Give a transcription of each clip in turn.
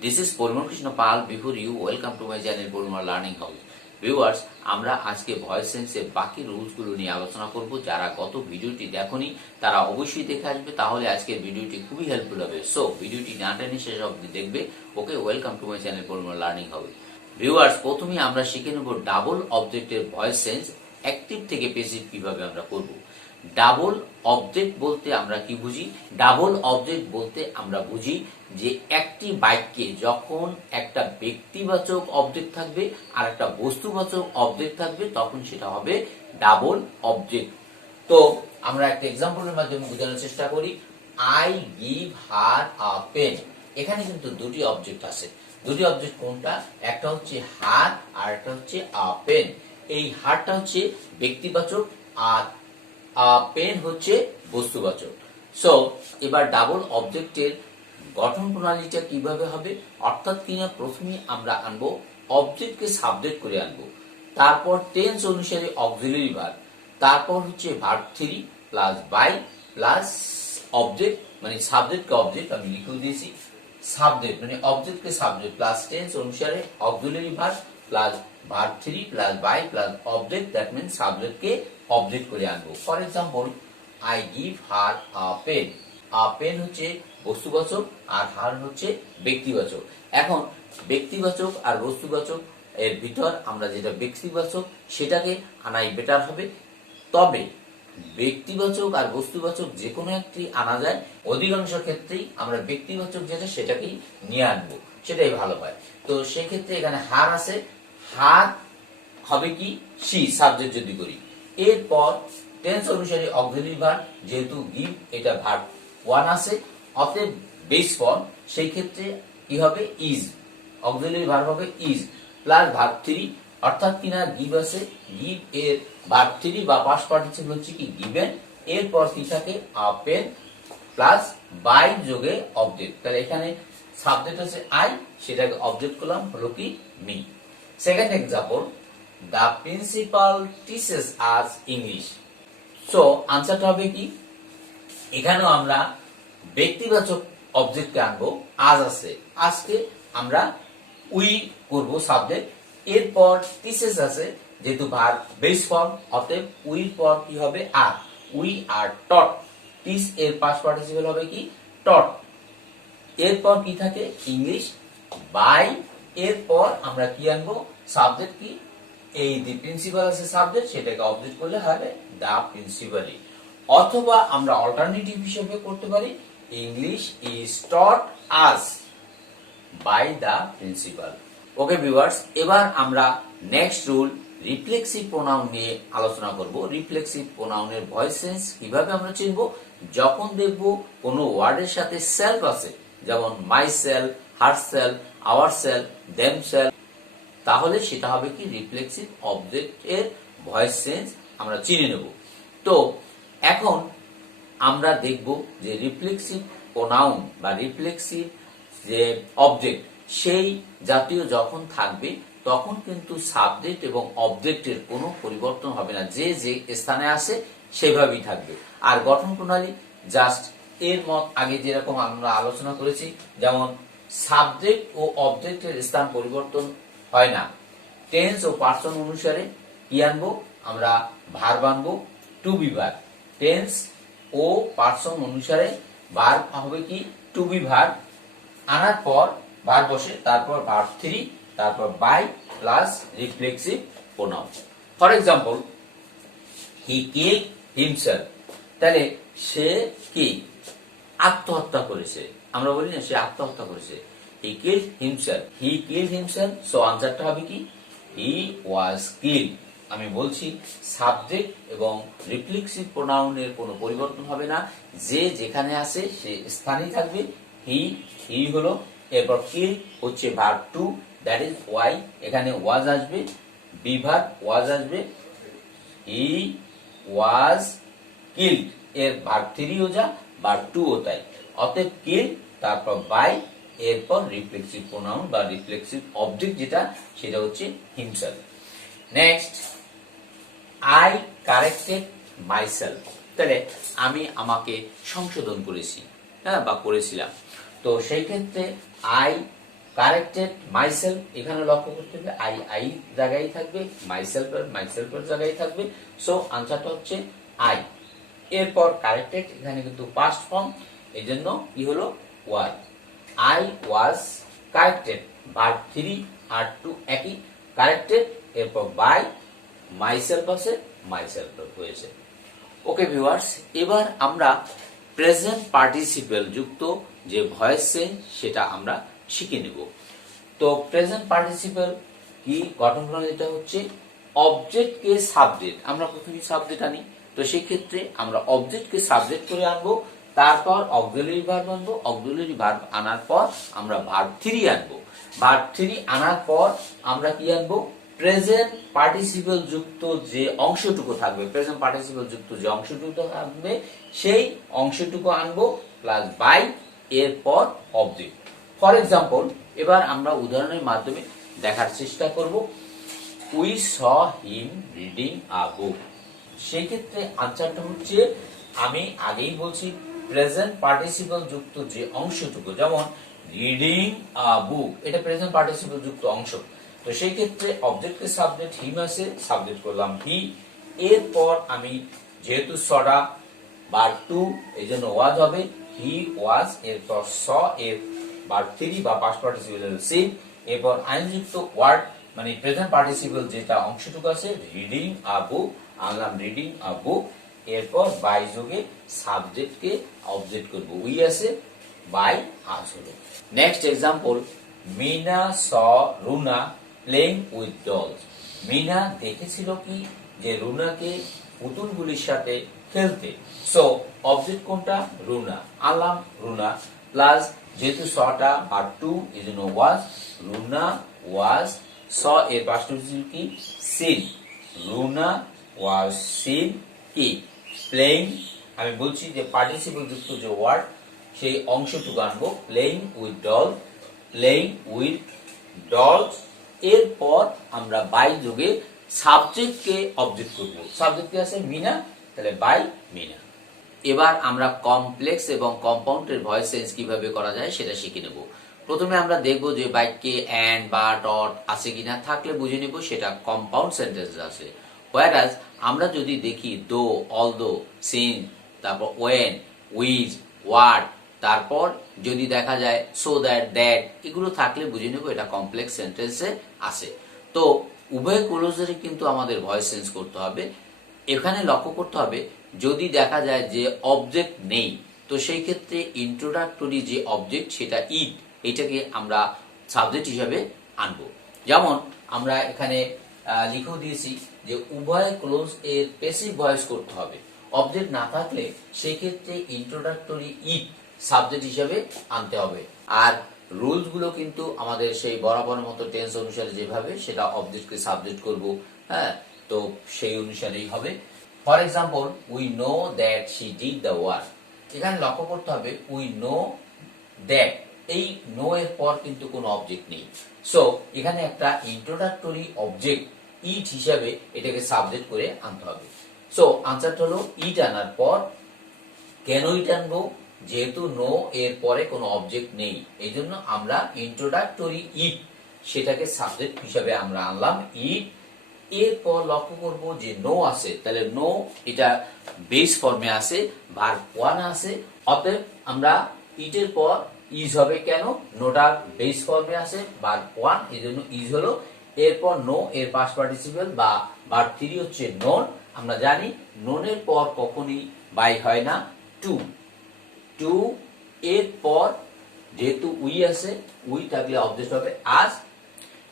This is Polmar Krishna Pal. Before you, welcome to my channel Polmar Learning House. Viewers, আমরা আজকে voice সেন্সের বাকি রুলসগুলো নিয়ে আলোচনা করব। যারা গত ভিডিওটি দেখোনি তারা অবশ্যই দেখে আসবে, তাহলে আজকের ভিডিওটি খুবই হেল্পফুল হবে। সো ভিডিওটি না টেনে শেষ অবধি দেখবে। Okay, welcome to my channel Palmer learning house. Viewers, প্রথমে আমরা শিখে নেব ডাবল অবজেক্টের ভয়েস সেন্স অ্যাক্টিভ থেকে প্যাসিভ কিভাবে আমরা করব। ডাবল অবজেক্ট বলতে আমরা কি বুঝি? ডাবল অবজেক্ট বলতে আমরা বুঝি যে একটি বাক্যে যখন একটা ব্যক্তিবাচক অবজেক্ট থাকবে আর একটা বস্তুবাচক অবজেক্ট থাকবে তখন সেটা হবে ডাবল অবজেক্ট। তো আমরা একটা এক্সাম্পলের মাধ্যমে বোঝানোর চেষ্টা করি। I give her a pen. এখানে কিন্তু দুটি অবজেক্ট আছে। দুটি অবজেক্ট কোনটা? একটা হচ্ছে হার আর একটা হচ্ছে আ পেন। এই হারটা হচ্ছে ব্যক্তিবাচক আর পেন হচ্ছে বস্তুবাচক। সো এবার ডাবল অবজেক্টের গঠন প্রণালীটা কিভাবে হবে, অর্থাৎ কিনা প্রথমে আমরা আনবো অবজেক্টকে সাবজেক্ট করে আনবো, তারপর টেন্স অনুসারে অক্সিলারি ভার্ব, তারপর হচ্ছে verb 3 plus by plus object মানে সাবজেক্টকে অবজেক্ট আমি লিখে দিয়েছি, সাবজেক্ট মানে অবজেক্টকে সাবজেক্ট প্লাস টেন্স অনুসারে auxiliary verb plus verb 3 plus by plus object, that means সাবজেক্টকে অবজেক্ট করে আনবো। For example, I give her a pen. A pen হচ্ছে বস্তুবাচক আর হার হচ্ছে ব্যক্তিবাচক। এখন ব্যক্তিবাচক আর বস্তুবাচক এর ভিতর আমরা যেটা ব্যক্তিবাচক সেটাকে আনাই বেটার হবে। তবে ব্যক্তিবাচক আর বস্তুবাচক যে কোনো একটি আনা যায়, অধিকাংশ ক্ষেত্রেই আমরা ব্যক্তিবাচক যেটা সেটাকেই নিয়ে আনবো, সেটাই ভালো হয়। তো সেক্ষেত্রে এখানে হার আছে, হার হবে কি সি সাবজেক্ট যদি করি। এরপর টেন্স অনুসারে অক্সিলারি ভার্ব, যেহেতু গিভ এটা ভার্ব 1 আছে, অতএব বেস ফর্ম, সেই ক্ষেত্রে কি হবে ইজ, অক্সিলারি ভার্ব হবে ইজ প্লাস ভার্ব 3, অর্থাৎ কিনা গিভ আছে, গিভ এর ভার্ব 3 বা পাস্ট পার্টিসিপল হচ্ছে কি গিভেন, এরপর কি থাকে আ পেন প্লাস বাই যোগে অবজেক্ট। তাহলে এখানে সাবজেক্ট হচ্ছে আই, সেটাকে অবজেক্ট করলাম হলো কি me. Second example, the principal teaches us English. So আনসারটা হবে কি, এখানেও আমরা ব্যক্তিবাচক অবজেক্টকে আনবো, আজ আছে, আজকে আমরা উই করব সাবজেক্ট, এরপর টিচেস আছে যেহেতু ভার্ব বেস ফর্ম, অতএব উইর পর কি হবে আর, উই আর টট, টিচ এর পাস্ট পার্টিসিপল হবে কি টট, এরপর কি থাকে ইংলিশ, বাই, এরপর আমরা কি আনবো সাবজেক্ট কি এই দি প্রিন্সিপাল আছে সাবজেক্ট, সেটাকে অবজেক্ট করলে হবে দা প্রিন্সিপালি। অথবা আমরা অল্টারনেটিভ হিসেবে করতে পারি English is taught us by the principal. Okay viewers, এবার আমরা নেক্সট রুল রিফ্লেক্সিভ প্রোনাউন নিয়ে আলোচনা করব। রিফ্লেক্সিভ প্রোনাউনের ভয়েস সেন্স কিভাবে আমরা চিনব? যখন দেখব কোনো ওয়ার্ডের সাথে সেলফ আছে, যেমন my self, her self, our self, them self, তাহলে সেটা হবে কি রিফ্লেক্সিভ অবজেক্টের ভয়েস সেন্স আমরা চিনে নেব। তো এখন আমরা দেখব যে রিফ্লেক্সিভ প্রোনাউন বা রিফ্লেক্সিভ যে অবজেক্ট সেই জাতীয় যখন থাকবে তখন কিন্তু সাবজেক্ট এবং অবজেক্টের কোনো পরিবর্তন হবে না, যে যে স্থানে আছে সেভাবেই থাকবে। আর গঠন প্রণালী জাস্ট এর মত আগে যেরকম আমরা আলোচনা করেছি, যেমন সাবজেক্ট ও অবজেক্টের স্থান পরিবর্তন হয় না। টেন্স ও পার্সন অনুসারে কি আনবো আমরা ভার্ব আনবো টু বি ভার্ব, টেন্স ও পার্সন অনুসারে ভার্ব হবে কি টু বি ভার্ব, আনার পর ভার্ব বসে, তারপর ভার্ব 3, তারপর by plus reflexive pronoun. For example, he kill himself, তাহলে সে কি আত্মহত্যা করেছে, আমরা বলি না সে আত্মহত্যা করেছে, হি কিল হিমসেলফ, হি কিল হিমসেলফ। সো আনসারটা হবে কি হি ওয়াজ কিল্ড। আমি বলছি সাবজেক্ট এবং রিফ্লেক্সিভ প্রোনাউনের কোনো পরিবর্তন হবে না, যে যেখানে আছে সে স্থানেই থাকবে। হি হলো, এরপর কিল হচ্ছে ভার্ব 2, দ্যাট ইজ ওয়াই, এখানে ওয়াজ আসবে, বি ভার্ব ওয়াজ আসবে, হি ওয়াজ কিল্ড এর ভার্ব 3 ও যা ভার্ব 2 ও তাই, অতএব কিল, তারপর বাই, এরপর রিফ্লেক্সিভ প্রোনাউন বা রিফ্লেক্সিভ অবজেক্ট যেটা সেটা হচ্ছে himself. Next, I corrected myself, তাহলে আমি আমাকে সংশোধন করেছি, হ্যাঁ বা করেছিলাম। তো সেই ক্ষেত্রে আই কারেক্টেড মাইসেলফ, এখানে লক্ষ্য করতে হবে আই জায়গায় থাকবে, মাইসেলফের জায়গায় থাকবে। সো আনসারটা হচ্ছে আই। এরপর কারেক্টেড, এখানে কিন্তু পাস্ট ফর্ম, এই জন্য কি হলো ওয়াজ। আই ওয়াজ কারেক্টেড, ভার্ব 3 আর 2 একই, কারেক্টেড। এরপর বাই মাইসেলফ আছে, মাইসেলফ হয়েছে। ওকে ভিউয়ার্স, এবার আমরা প্রেজেন্ট পার্টিসিপেল যুক্ত যে ভয়েস চেঞ্জ সেটা আমরা শিখে নেব। তো প্রেজেন্ট পার্টিসিপেল কি গঠন প্রণালীটা হচ্ছে অবজেক্টকে সাবজেক্ট, আমরা প্রথমে সাবজেক্ট আনি, তো সেই ক্ষেত্রে আমরা অবজেক্টকে সাবজেক্ট করে আনবো, তারপর অক্সিলারি ভার্ব আনবো, অক্সিলারি ভার্ব আনার পর আমরা ভার্ব 3 আনবো, ভার্ব 3 আনার পর আমরা কি আনবো, প্রেজেন্ট পার্টিসিপেল যুক্ত যে অংশটুকু থাকবে, প্রেজেন্ট পার্টিসিপেল যুক্ত যে অংশটুকু থাকবে সেই অংশটুকু আনবো প্লাস বাই, এরপর অবজেক্ট। ফর এক্সাম্পল, এবার আমরা উদাহরণের মাধ্যমে দেখার চেষ্টা করব। We saw him reading a book. সেই ক্ষেত্রে আনসারটা হচ্ছে, আমি আগেই বলছি প্রেজেন্ট পার্টিসিপেল যুক্ত যে অংশটুকু, যেমন রিডিং আ বুক, এটা প্রেজেন্ট পার্টিসিপেল যুক্ত অংশ। তো সেই ক্ষেত্রে অবজেক্টের সাবজেক্ট হিম আছে, সাবজেক্ট করলাম হি। এরপর আমি যেহেতু সডা ভার্ব 2 এই জন্য ওয়াজ হবে, হি ওয়াজ। এরপর স এর ভার্ব 3 বা পাস্ট পার্টিসিপেল সিন। এরপর আইনযুক্ত ওয়ার্ড মানে প্রেজেন্ট পার্টিসিপেল যেটা অংশটুকু আছে, রিডিং আ বুক, আনলাম রিডিং আ বুক। এরপর বাই যোগে সাবজেক্টকে অবজেক্ট করব, উই আছে, বাই আজ হলো। Next example, Meena saw Runa playing with dolls. Meena দেখেছিল কি, যে রুনাকে পুতুলগুলির সাথে খেলতে। সো অবজেক্ট কোনটা, রুনা, আনলাম রুনা প্লাস যেহেতু সটা আর 2 এই জন্য ওয়াজ, রুনা ওয়াজ। স এর পাস্ট পার্টিসিপল কি, সিন, রুনা ওয়াজ সিন কি প্লেইং। আমি বলছি যে পার্টিসিপল যুক্ত যে ওয়ার্ড সেই অংশটুকু আনবো, playing with doll, playing with dolls. এরপর আমরা বাই যোগে সাবজেক্টকে অবজেক্ট করব, সাবজেক্ট কি আছে, মিনা, তাহলে বাই মিনা। এবার আমরা কমপ্লেক্স এবং কম্পাউন্ডের ভয়েস চেঞ্জ কিভাবে করা যায় সেটা শিখে নেব। প্রথমে আমরা দেখব যে বাক্যে অ্যান্ড বা ডট আছে কিনা, থাকলে বুঝে নেব সেটা কম্পাউন্ড সেন্টেন্স আছে। হোয়ারাজ আমরা যদি দেখি দো, অলদো, সিন, তারপর ওয়েন, উইজ, ওয়াট, তারপর যদি দেখা যায় সো দ্যাট, দ্যাট, এগুলো থাকলে বুঝে নেব এটা কমপ্লেক্স সেন্টেন্সে আছে। তো উভয় ক্লোজেরই কিন্তু আমাদের ভয়েস চেঞ্জ করতে হবে। এখানে লক্ষ্য করতে হবে যদি দেখা যায় যে অবজেক্ট নেই, তো সেই ক্ষেত্রে ইন্ট্রোডাক্টরি যে অবজেক্ট সেটা ইট, এটাকে আমরা সাবজেক্ট হিসাবে আনবো। যেমন আমরা এখানে লিখেও দিয়েছি যে উভয় ক্লোজ এর প্যাসিভ ভয়েস করতে হবে। অবজেক্ট না থাকলে সেই ক্ষেত্রে ইন্ট্রোডাক্টরি ইট সাবজেক্ট হিসাবে আনতে হবে। আর রুলস গুলো কিন্তু আমাদের সেই বরাবর মতো টেন্স অনুসারে যেভাবে, সেটা অবজেক্টকে সাবজেক্ট করব, হ্যাঁ, তো সেই অনুসারেই হবে। For example, we know that she did the work. এখানে লক্ষ্য করতে হবে উই নো দ্যাট, এই নো এর পর কিন্তু কোনো অবজেক্ট নেই। সো এখানে একটা ইন্ট্রোডাক্টরি অবজেক্ট ইট হিসাবে এটাকে সাবজেক্ট করে আনতে হবে। সো আনসারটা হলো ইট আনার পর, কেন ইট আনবো, যেহেতু নো এর পরে কোনো অবজেক্ট নেই, এই জন্য আমরা ইন্ট্রোডাক্টরি ইট সেটাকে সাবজেক্ট হিসাবে আমরা আনলাম ইট। এরপর লক্ষ্য করব যে নো আছে, তাহলে নো এটা বেস ফর্মে আছে, ভার্ব 1 আছে, অতএব আমরা ইটের পর ইজ হবে। কেন, নোটা বেস ফর্মে আছে, ভার্ব 1, এই জন্য ইজ হলো। এরপর নো এর পাস্ট পার্টিসিপল বা ভার্ব 3 হচ্ছে নোন। আমরা জানি নোনের পর কখনই বাই হয় না, টু, টু। এরপর যেহেতু উই আছে, উই থাকলে অবজেক্ট হবে আজ।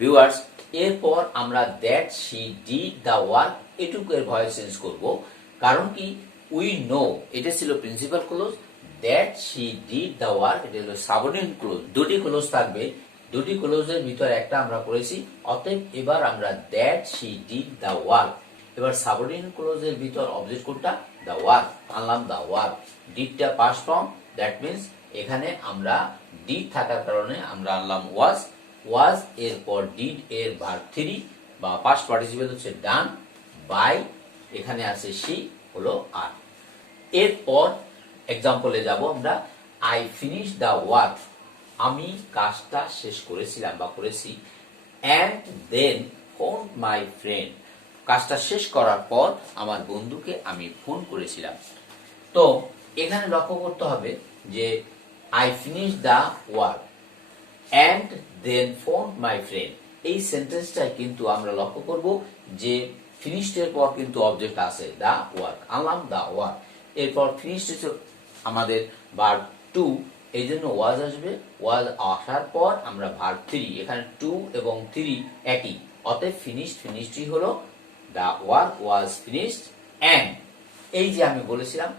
ভিউয়ার্স, এরপর আমরা that she did the work এটুকু এর ভয়েস চেঞ্জ করব। কারণ কি, উই নো এটা ছিল principal clause, that she did the work এটা হলো সাবঅর্ডিনেট ক্লোজ। দুটি ক্লোজ থাকবে, দুটি ক্লোজের ভিতরে একটা আমরা করেছি, অতএব এবার আমরা that she did the work. এবার সাবঅর্ডিনেট ক্লোজের ভিতর অবজেক্ট কোনটা, দ্য ওয়ার্ক, আনলাম দ্য ওয়ার্ক। ডিডটা পাস্ট ফর্ম, দ্যাট মিন্স এখানে আমরা ডিড থাকার কারণে আমরা আনলাম ওয়াজ, ওয়াজ। এরপর ডিড এর ভার্ব 3 বা পাস্ট পার্টিসিপল হচ্ছে ডান, বাই এখানে আছে শি হলো আর। এরপর এক্সাম্পলে যাব আমরা, আই ফিনিশ দ্য ওয়ার্ক, আমি কাজটা শেষ করেছিলাম বা করেছি, and then phoned my friend, কাজটা শেষ করার পর আমার বন্ধুকে আমি ফোন করেছিলাম। তো এখানে লক্ষ্য করতে হবে যে I finished the work and then phoned my friend, এই সেন্টেন্সটাই কিন্তু আমরা লক্ষ্য করব যে ফিনিশড এর পর কিন্তু অবজেক্ট আছে দা ওয়ার্ক, আনলাম দা ওয়ার্ক, এরপর ফিনিশড আমাদের ভার্ব টু, এই জন্য ওয়াজ আসবে, ওয়াজ আসার পর আমরা ভার্ব থ্রি, এখানে টু এবং থ্রি একই, অতএব ফিনিশডই হলো the work was finished and, এই যে আমি বলেছিলাম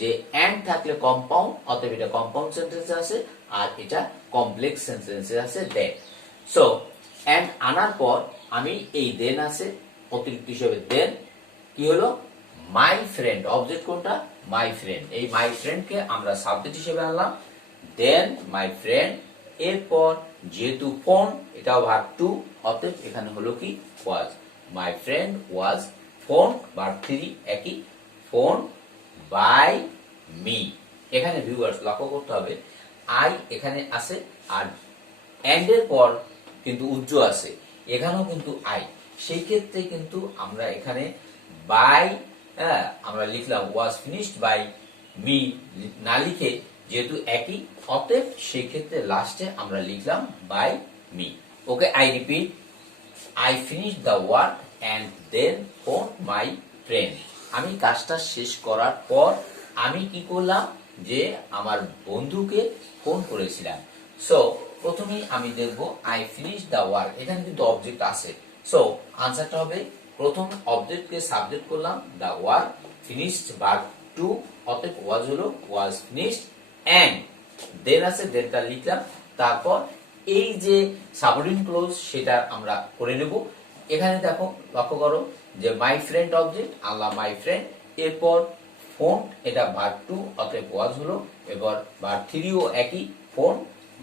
যে অ্যান্ড থাকলে কম্পাউন্ড, অতএব এটা কম্পাউন্ড সেন্টেন্সে আছে, আর এটা কমপ্লেক্স সেন্টেন্সে আছে দেন। সো অ্যান্ড আনার পর আমি এই দেন আছে অতিরিক্ত হিসেবে, দেন কি হলো মাই ফ্রেন্ড, অবজেক্ট কোনটা মাই ফ্রেন্ড, এই মাই ফ্রেন্ডকে আমরা সাবজেক্ট হিসেবে আনলাম, দেন মাই ফ্রেন্ড, এরপর যেহেতু ফোন এটাও ভার্ব টু, অতএব এখানে হলো কি was, my friend was phone, verb three একই, ফোন বাই মি। এখানে ভিউয়ার্স লক্ষ্য করতে হবে আই এখানে আছে আর এন্ড এর পর কিন্তু উজ্জ আছে, এখানেও কিন্তু আই, সেই ক্ষেত্রে কিন্তু আমরা এখানে বাই আমরা লিখলাম ওয়াজ ফিনিশড বাই মি না লিখে, যেহেতু একই, অতএব সেই ক্ষেত্রে লাস্টে আমরা লিখলাম by me. Okay, I repeat, I finish the work and then phone my friend, আমি কাজটা শেষ করার পর আমি কি করলাম যে আমার বন্ধুকে ফোন করেছিলাম। সো প্রথমেই আমি দেখব আই ফিনিশ দ্য ওয়ার্ক, এখানে কিন্তু অবজেক্ট আছে, সো আনসারটা হবে প্রথম অবজেক্টকে সাবজেক্ট করলাম the work, finished verb two, অতএব ওয়াজ হলো ওয়াজ ফিনিশড অ্যান্ড দেন আছে দেনটা লিখলাম, তারপর এই যে সাবঅর্ডিনেট ক্লোজ সেটা আমরা করে নেব। এখানে দেখো লক্ষ্য করো যে মাই ফ্রেন্ড অবজেক্ট আনলাম মাই ফ্রেন্ড, এরপর ফোন এটা ভার্ব টু, অতএব ওয়াজ হলো, এবার ভার্ব থ্রিও একই, ফোন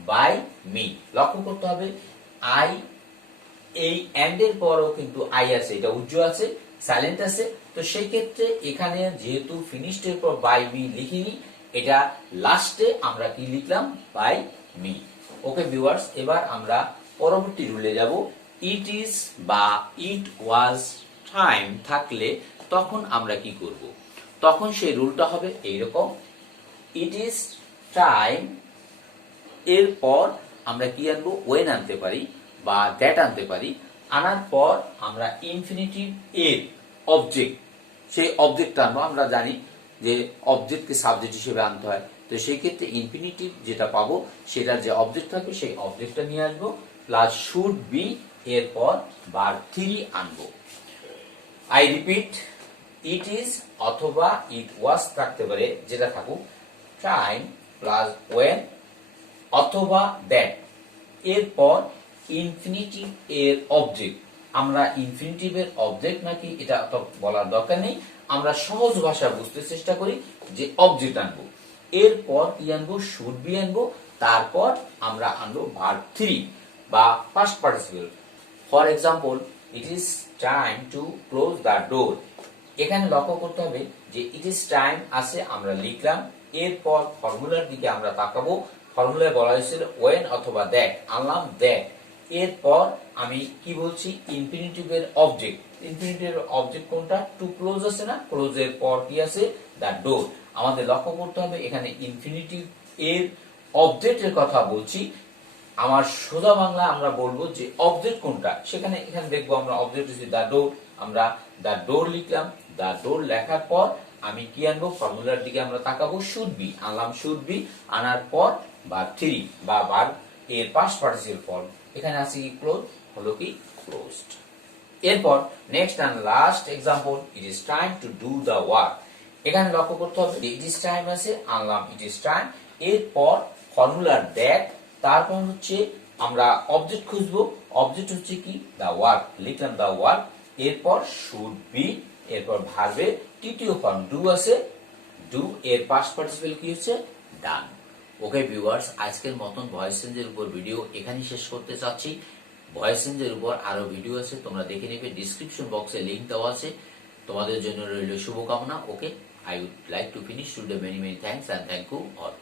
বাই মি। লক্ষ্য করতে হবে আই, এই এন্ড এর পরও কিন্তু আই আছে, এটা উজ্জ আছে, সাইলেন্ট আছে, তো সেই ক্ষেত্রে এখানে যেহেতু ফিনিশড এর পর বাই মি লিখিনি, এটা লাস্টে আমরা কি লিখলাম বাই মি। ওকে ভিউয়ার্স, এবার আমরা পরবর্তী রুলে যাব। ইট ইজ বা ইট ওয়াজ টাইম থাকলে তখন আমরা কি করব, তখন সেই রুলটা হবে এইরকম, ইট ইজ টাইম এরপর আমরা কি আনবো, ওয়েন আনতে পারি বা দ্যাট আনতে পারি, আনার পর আমরা ইনফিনিটিভ এর অবজেক্ট, সেই অবজেক্টটা আনবো, আমরা জানি যে অবজেক্টকে সাবজেক্ট হিসেবে আনতে হয়, তো সেই ক্ষেত্রে ইনফিনিটিভ যেটা পাবো সেটার যে অবজেক্ট থাকবে সেই অবজেক্টটা নিয়ে আসবো, প্লাস শুড বি, এরপর ভার্ব থ্রি আনবো। আই রিপিট, ইট ইজ অথবা ইট ওয়াজ থাকতে পারে, যেটা থাকুক, টাইম প্লাস ওয়েন অথবা দ্যাট, এরপর ইনফিনিটিভ এর অবজেক্ট, আমরা ইনফিনিটিভ এর অবজেক্ট নাকি এটা তো বলার দরকার নেই, আমরা সহজ ভাষা বুঝতে চেষ্টা করি যে অবজেক্ট আনবো, এরপর কি আনবো, শুড বি আনবো, তারপর আমরা আনবো ভার্ব থ্রি বা first participle. For example, it is time two close the door, এখানে লক্ষ্য করতে হবে যে ইট ইজ টাইম আছে আমরা লিখলাম, এরপর ফর্মুলার দিকে আমরা তাকাবো, ফর্মুলায় বলা হয়েছিল ওয়েন অথবা দ্যাট, আনলাম দ্যাট, এরপর আমি কি বলছি ইনফিনিটিভ এর অবজেক্ট, ইনফিনিটিভ এর অবজেক্ট কোনটা, টু ক্লোজ আছে না, ক্লোজ এর পর কি আছে দ্য ডোর, আমাদের লক্ষ্য করতে হবে এখানে ইনফিনিটিভ এর অবজেক্টের কথা বলছি, আমার সোজা বাংলা আমরা বলবো যে অবজেক্ট কোনটা, সেখানে এখানে দেখবো আমরা অবজেক্ট হচ্ছে দ্য ডোর, আমরা দ্য ডোর লিখলাম, দ্য ডোর লেখার পর আমি কি আনবো, ফর্মুলার দিকে আমরা তাকাবো, শুড বি আনলাম, শুড বি আনার পর ভার্ব থ্রি বা ভার্ব এর পাস্ট পার্টিসিপল ফর্ম, এখানে আছে কি ক্লোজ, হলো কি ক্লোজড। এরপর next and last example, it is time to do the work, এখানে লক্ষ্য করতে হবে ইট ইজ টাইম আছে, আনলাম ইট ইজ টাইম, এরপর ফর্মুলার দ্যাট, তারপর হচ্ছে আমরা অবজেক্ট খুঁজবো, অবজেক্ট হচ্ছে কি দ্য ওয়ার্ক, লিখলাম দ্য ওয়ার্ক, এরপর শুড বি, এরপর ভার্বের তৃতীয় ফর্ম ডু আছে, ডু এর পাস্ট পার্টিসিপল কি হচ্ছে ডান। ওকে ভিউয়ার্স, আজকের মতন ভয়েস চেঞ্জের উপর ভিডিও এখানেই শেষ করতে চাচ্ছি। ভয়েস চেঞ্জের উপর আরো ভিডিও আছে, তোমরা দেখে নেবে, ডিসক্রিপশন বক্সে লিংক দেওয়া আছে। তোমাদের জন্য রইল শুভকামনা। ওকে, I would like to finish today. Many thanks and thank you all.